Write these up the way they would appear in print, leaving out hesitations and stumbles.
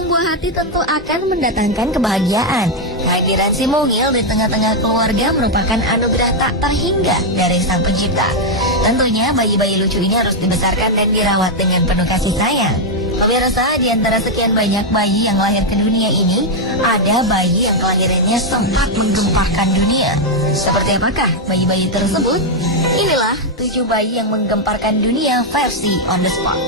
sang buah hati tentu akan mendatangkan kebahagiaan. Kehadiran si mungil di tengah-tengah keluarga merupakan anugerah tak terhingga dari sang pencipta. Tentunya bayi-bayi lucu ini harus dibesarkan dan dirawat dengan penuh kasih sayang. Pemirsa, di antara sekian banyak bayi yang lahir ke dunia ini, ada bayi yang kelahirannya sempat menggemparkan dunia. Seperti apakah bayi-bayi tersebut? Inilah 7 bayi yang menggemparkan dunia versi On The Spot.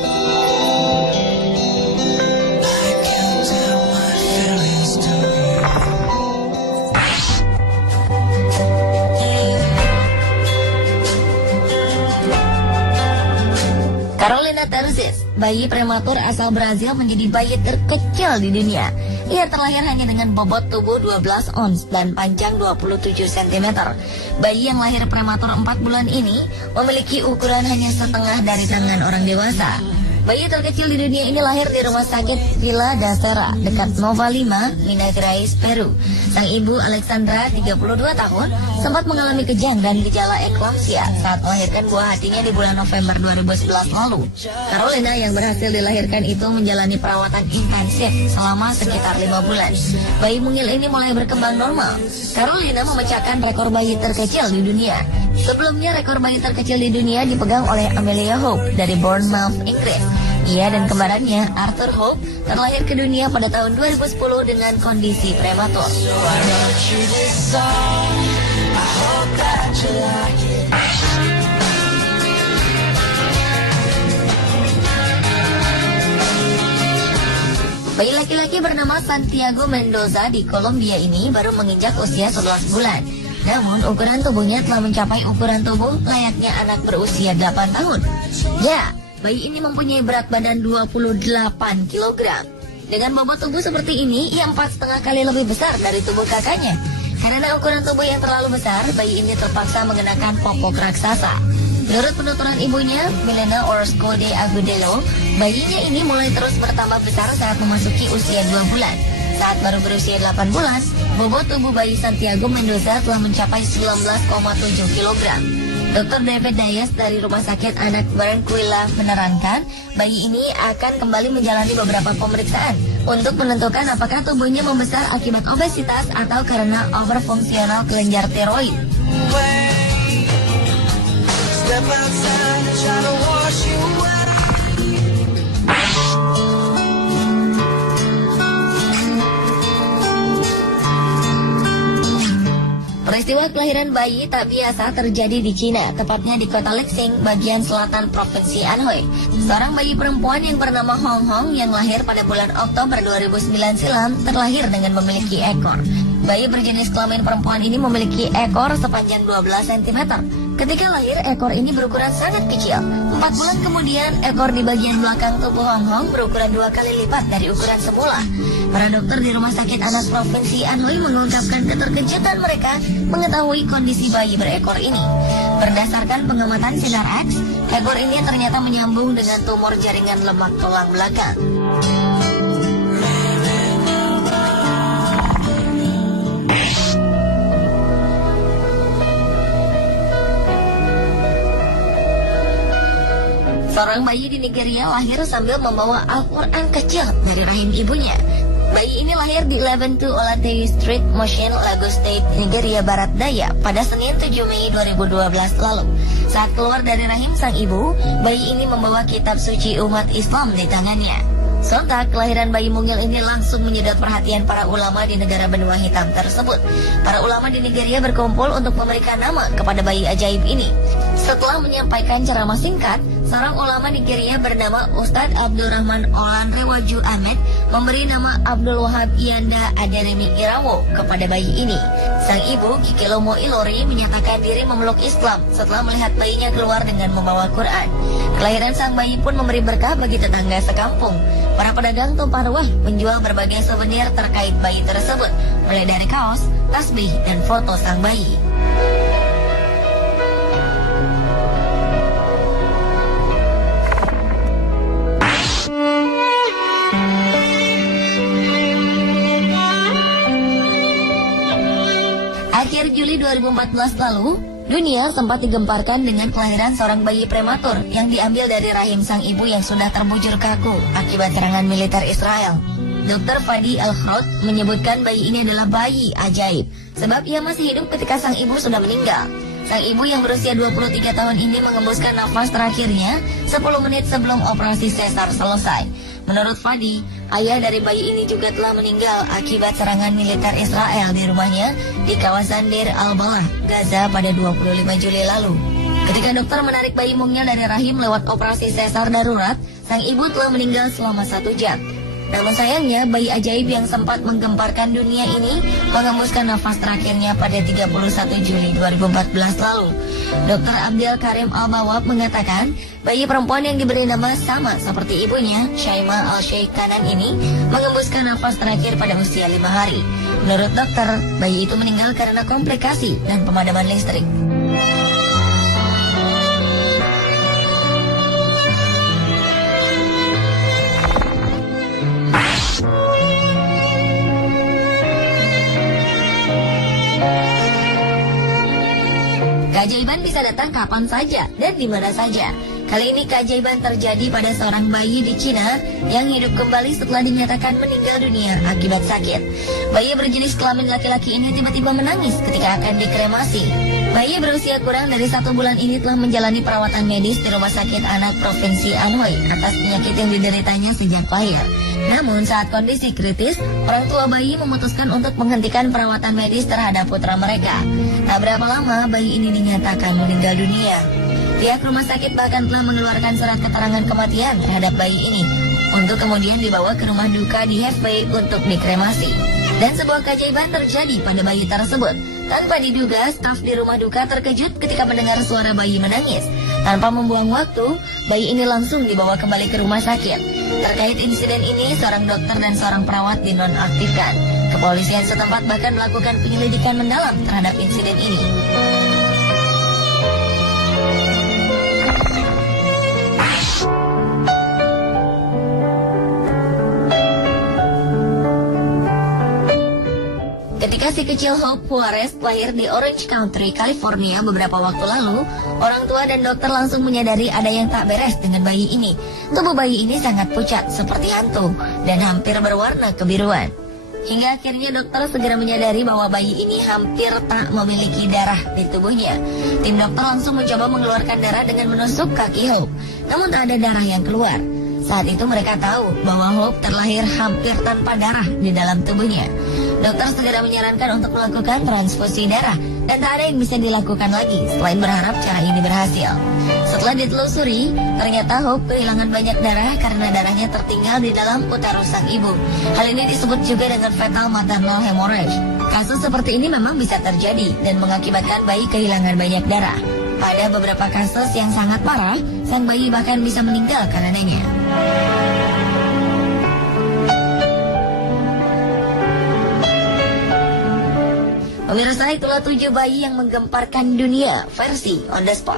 Carolina Terzis, bayi prematur asal Brazil, menjadi bayi terkecil di dunia. Ia terlahir hanya dengan bobot tubuh 12 ons dan panjang 27 cm. Bayi yang lahir prematur 4 bulan ini memiliki ukuran hanya setengah dari tangan orang dewasa. Bayi terkecil di dunia ini lahir di rumah sakit Villa da Serra, dekat Nova Lima, Minas Gerais, Peru. Sang ibu Alexandra, 32 tahun, sempat mengalami kejang dan gejala eklamsia saat melahirkan buah hatinya di bulan November 2011 lalu. Carolina yang berhasil dilahirkan itu menjalani perawatan intensif selama sekitar 5 bulan. Bayi mungil ini mulai berkembang normal. Carolina memecahkan rekor bayi terkecil di dunia. Sebelumnya rekor bayi terkecil di dunia dipegang oleh Amelia Hope dari Bournemouth, Inggris. Ia dan kembarannya Arthur Hope terlahir ke dunia pada tahun 2010 dengan kondisi prematur. Bayi laki-laki bernama Santiago Mendoza di Kolombia ini baru menginjak usia 11 bulan. Namun ukuran tubuhnya telah mencapai ukuran tubuh layaknya anak berusia 8 tahun. Ya, bayi ini mempunyai berat badan 28 kg. Dengan bobot tubuh seperti ini, ia 4,5 kali lebih besar dari tubuh kakaknya. Karena ukuran tubuh yang terlalu besar, bayi ini terpaksa mengenakan popok raksasa. Menurut penuturan ibunya, Milena Orozco de Agudelo, bayinya ini mulai terus bertambah besar saat memasuki usia 2 bulan. Saat baru berusia 8 bulan, bobot tubuh bayi Santiago Mendoza telah mencapai 19,7 kg. Dr. David Dias dari Rumah Sakit Anak Barranquilla menerangkan, bayi ini akan kembali menjalani beberapa pemeriksaan untuk menentukan apakah tubuhnya membesar akibat obesitas atau karena overfungsional kelenjar tiroid. Peristiwa kelahiran bayi tak biasa terjadi di Cina, tepatnya di kota Lexing, bagian selatan Provinsi Anhui. Seorang bayi perempuan yang bernama Hong Hong yang lahir pada bulan Oktober 2009 silam terlahir dengan memiliki ekor. Bayi berjenis kelamin perempuan ini memiliki ekor sepanjang 12 cm. Ketika lahir, ekor ini berukuran sangat kecil. 4 bulan kemudian, ekor di bagian belakang tubuh Hong Hong berukuran 2 kali lipat dari ukuran semula. Para dokter di Rumah Sakit Anak Provinsi Anhui mengungkapkan keterkejutan mereka mengetahui kondisi bayi berekor ini. Berdasarkan pengamatan sinar X, ekor ini ternyata menyambung dengan tumor jaringan lemak tulang belakang. Seorang bayi di Nigeria lahir sambil membawa Al-Quran kecil dari rahim ibunya. Bayi ini lahir di 112 Olatewi Street, Moshin, Lagos State, Nigeria Barat Daya pada Senin 7 Mei 2012 lalu. Saat keluar dari rahim sang ibu, bayi ini membawa kitab suci umat Islam di tangannya. Sontak, kelahiran bayi mungil ini langsung menyedot perhatian para ulama di negara benua hitam tersebut. Para ulama di Nigeria berkumpul untuk memberikan nama kepada bayi ajaib ini. Setelah menyampaikan ceramah singkat, seorang ulama Nigeria bernama Ustadz Abdurrahman Olanrewaju Ahmed memberi nama Abdul Wahab Iyanda Adenemi Irawo kepada bayi ini. Sang ibu, Kikilomo Ilori, menyatakan diri memeluk Islam setelah melihat bayinya keluar dengan membawa Quran. Kelahiran sang bayi pun memberi berkah bagi tetangga sekampung. Para pedagang tumpah ruah menjual berbagai souvenir terkait bayi tersebut, mulai dari kaos, tasbih, dan foto sang bayi. Akhir Juli 2014 lalu, dunia sempat digemparkan dengan kelahiran seorang bayi prematur yang diambil dari rahim sang ibu yang sudah terbujur kaku akibat serangan militer Israel. Dr. Fadi Al-Khrod menyebutkan bayi ini adalah bayi ajaib, sebab ia masih hidup ketika sang ibu sudah meninggal. Sang ibu yang berusia 23 tahun ini mengembuskan nafas terakhirnya 10 menit sebelum operasi sesar selesai. Menurut Fadi, ayah dari bayi ini juga telah meninggal akibat serangan militer Israel di rumahnya di kawasan Deir al-Balah, Gaza pada 25 Juli lalu. Ketika dokter menarik bayi mungil dari rahim lewat operasi sesar darurat, sang ibu telah meninggal selama 1 jam. Namun sayangnya, bayi ajaib yang sempat menggemparkan dunia ini mengembuskan nafas terakhirnya pada 31 Juli 2014 lalu. Dr. Abdel Karim Al-Bawab mengatakan, bayi perempuan yang diberi nama sama seperti ibunya, Shaima Al-Sheikh Kanan ini, mengembuskan nafas terakhir pada usia 5 hari. Menurut dokter, bayi itu meninggal karena komplikasi dan pemadaman listrik. Keajaiban bisa datang kapan saja dan di mana saja. Kali ini keajaiban terjadi pada seorang bayi di Cina yang hidup kembali setelah dinyatakan meninggal dunia akibat sakit. Bayi berjenis kelamin laki-laki ini tiba-tiba menangis ketika akan dikremasi. Bayi berusia kurang dari 1 bulan ini telah menjalani perawatan medis di Rumah Sakit Anak Provinsi Anhui atas penyakit yang dideritanya sejak lahir. Namun saat kondisi kritis, orang tua bayi memutuskan untuk menghentikan perawatan medis terhadap putra mereka. Tak berapa lama bayi ini dinyatakan meninggal dunia. Pihak rumah sakit bahkan telah mengeluarkan surat keterangan kematian terhadap bayi ini untuk kemudian dibawa ke rumah duka di Hefei untuk dikremasi. Dan sebuah keajaiban terjadi pada bayi tersebut. Tanpa diduga, staf di rumah duka terkejut ketika mendengar suara bayi menangis. Tanpa membuang waktu, bayi ini langsung dibawa kembali ke rumah sakit. Terkait insiden ini, seorang dokter dan seorang perawat dinonaktifkan. Kepolisian setempat bahkan melakukan penyelidikan mendalam terhadap insiden ini. Ketika si kecil Hope Juarez lahir di Orange County, California beberapa waktu lalu, orang tua dan dokter langsung menyadari ada yang tak beres dengan bayi ini. Tubuh bayi ini sangat pucat seperti hantu dan hampir berwarna kebiruan. Hingga akhirnya dokter segera menyadari bahwa bayi ini hampir tak memiliki darah di tubuhnya. Tim dokter langsung mencoba mengeluarkan darah dengan menusuk kaki Hope, namun tak ada darah yang keluar. Saat itu mereka tahu bahwa Hope terlahir hampir tanpa darah di dalam tubuhnya. Dokter segera menyarankan untuk melakukan transfusi darah dan tak ada yang bisa dilakukan lagi selain berharap cara ini berhasil. Setelah ditelusuri, ternyata Hope kehilangan banyak darah karena darahnya tertinggal di dalam uterus sang ibu. Hal ini disebut juga dengan fetal maternal hemorrhage. Kasus seperti ini memang bisa terjadi dan mengakibatkan bayi kehilangan banyak darah. Pada beberapa kasus yang sangat parah, sang bayi bahkan bisa meninggal karenanya. Pemirsa, itulah 7 bayi yang menggemparkan dunia versi On The Spot.